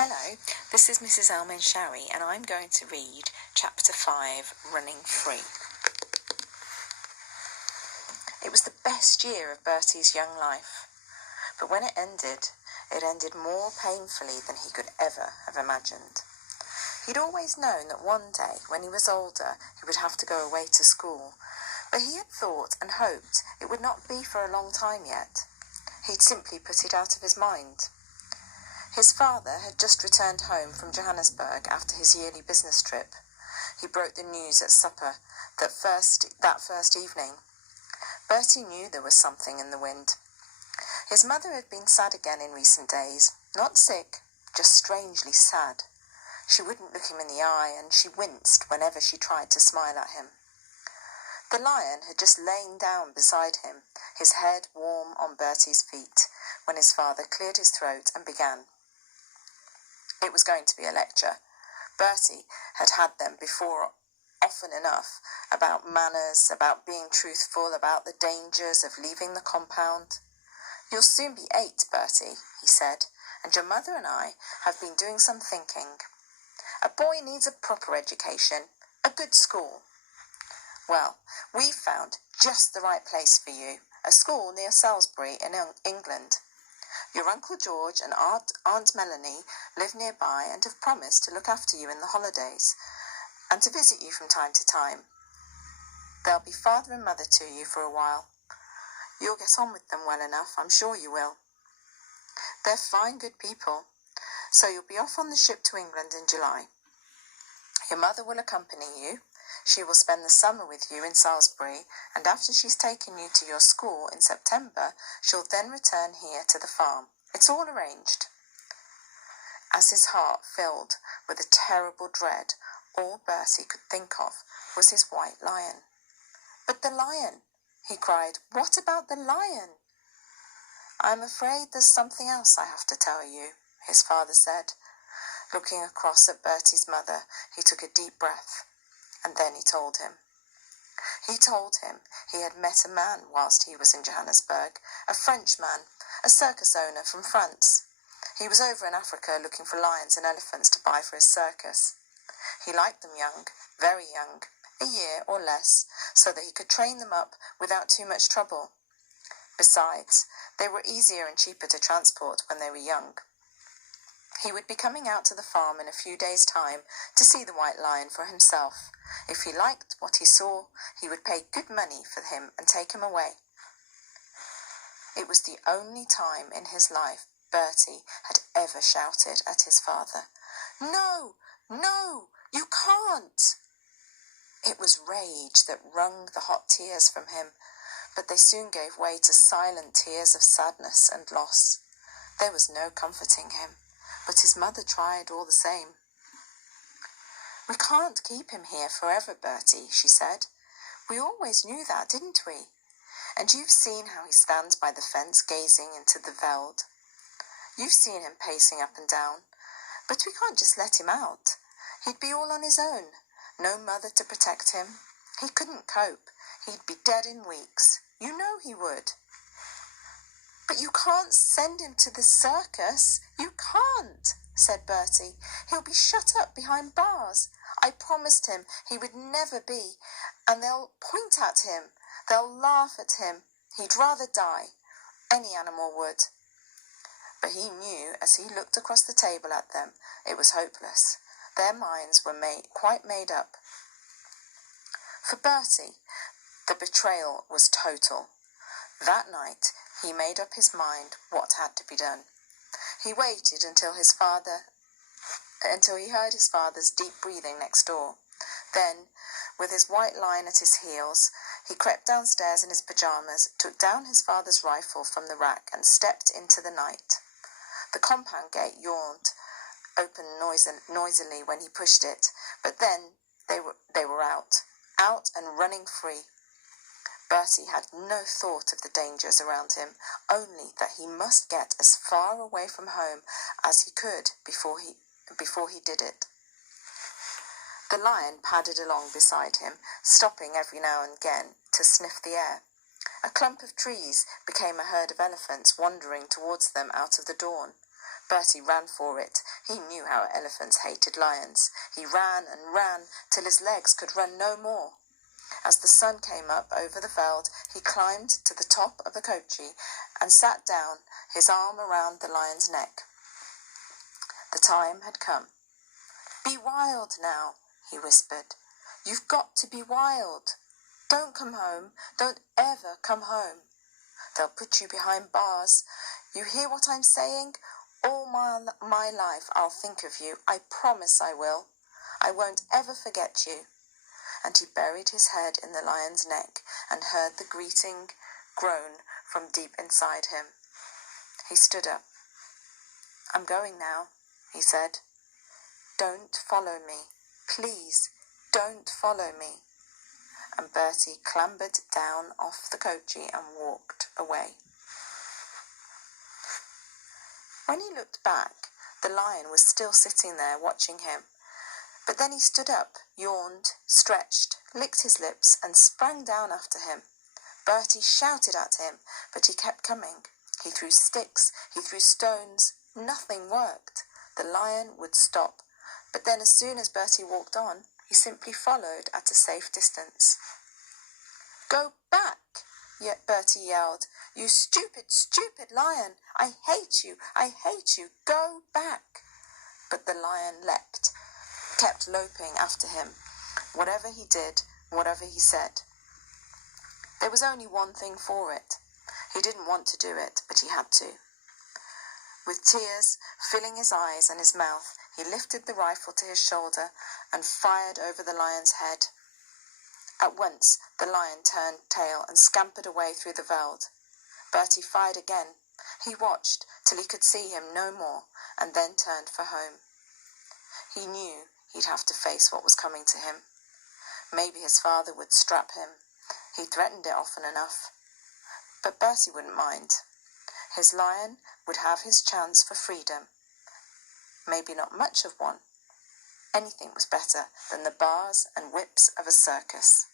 Hello, this is Mrs El-Menshawy and I'm going to read Chapter 5, Running Free. It was the best year of Bertie's young life, but when it ended more painfully than he could ever have imagined. He'd always known that one day, when he was older, he would have to go away to school, but he had thought and hoped it would not be for a long time yet. He'd simply put it out of his mind. His father had just returned home from Johannesburg after his yearly business trip. He broke the news at supper that first evening. Bertie knew there was something in the wind. His mother had been sad again in recent days, not sick, just strangely sad. She wouldn't look him in the eye, and she winced whenever she tried to smile at him. The lion had just lain down beside him, his head warm on Bertie's feet, when his father cleared his throat and began. It was going to be a lecture. Bertie had had them before often enough, about manners, about being truthful, about the dangers of leaving the compound. "You'll soon be 8, Bertie," he said, "and your mother and I have been doing some thinking. A boy needs a proper education, a good school. Well, we've found just the right place for you, a school near Salisbury in England. Your Uncle George and Aunt Melanie live nearby and have promised to look after you in the holidays and to visit you from time to time. They'll be father and mother to you for a while. You'll get on with them well enough, I'm sure you will. They're fine, good people, so you'll be off on the ship to England in July. Your mother will accompany you. She will spend the summer with you in Salisbury, and after she's taken you to your school in September, she'll then return here to the farm. It's all arranged." As his heart filled with a terrible dread, all Bertie could think of was his white lion. "But the lion!" he cried. "What about the lion?" "I'm afraid there's something else I have to tell you," his father said. Looking across at Bertie's mother, he took a deep breath. And then he told him. He told him he had met a man whilst he was in Johannesburg, a Frenchman, a circus owner from France. He was over in Africa looking for lions and elephants to buy for his circus. He liked them young, very young, a year or less, so that he could train them up without too much trouble. Besides, they were easier and cheaper to transport when they were young. He would be coming out to the farm in a few days' time to see the white lion for himself. If he liked what he saw, he would pay good money for him and take him away. It was the only time in his life Bertie had ever shouted at his father, "No, no, you can't!" It was rage that wrung the hot tears from him, but they soon gave way to silent tears of sadness and loss. There was no comforting him. But his mother tried all the same. "We can't keep him here forever, Bertie," she said. "We always knew that, didn't we? And you've seen how he stands by the fence gazing into the veld. You've seen him pacing up and down. But we can't just let him out. He'd be all on his own. No mother to protect him. He couldn't cope. He'd be dead in weeks. You know he would." "But you can't send him to the circus. You can't," said Bertie. "He'll be shut up behind bars. I promised him he would never be, and they'll point at him. They'll laugh at him. He'd rather die. Any animal would." But he knew as he looked across the table at them, it was hopeless. Their minds were quite made up. For Bertie, the betrayal was total. That night, he made up his mind what had to be done. He waited until he heard his father's deep breathing next door. Then, with his white lion at his heels, he crept downstairs in his pyjamas, took down his father's rifle from the rack and stepped into the night. The compound gate yawned open noisily when he pushed it, but then they were out and running free. Bertie had no thought of the dangers around him, only that he must get as far away from home as he could before he did it. The lion padded along beside him, stopping every now and again to sniff the air. A clump of trees became a herd of elephants wandering towards them out of the dawn. Bertie ran for it. He knew how elephants hated lions. He ran and ran till his legs could run no more. As the sun came up over the veld, he climbed to the top of a kochi and sat down, his arm around the lion's neck. The time had come. "Be wild now," he whispered. "You've got to be wild. Don't come home. Don't ever come home. They'll put you behind bars. You hear what I'm saying? All my life I'll think of you. I promise I will. I won't ever forget you." And he buried his head in the lion's neck and heard the greeting groan from deep inside him. He stood up. "I'm going now," he said. "Don't follow me. Please, don't follow me." And Bertie clambered down off the kochi and walked away. When he looked back, the lion was still sitting there watching him. But then he stood up, yawned, stretched, licked his lips, and sprang down after him. Bertie shouted at him, but he kept coming. He threw sticks, he threw stones. Nothing worked. The lion would stop, but then as soon as Bertie walked on, he simply followed at a safe distance. "Go back!" yet Bertie yelled. "You stupid, stupid lion! I hate you! I hate you! Go back!" But the lion leapt, kept loping after him, whatever he did, whatever he said. There was only one thing for it. He didn't want to do it, but he had to. With tears filling his eyes and his mouth, he lifted the rifle to his shoulder and fired over the lion's head. At once, the lion turned tail and scampered away through the veld. Bertie fired again. He watched till he could see him no more, and then turned for home. He knew he'd have to face what was coming to him. Maybe his father would strap him. He threatened it often enough. But Bertie wouldn't mind. His lion would have his chance for freedom. Maybe not much of one. Anything was better than the bars and whips of a circus.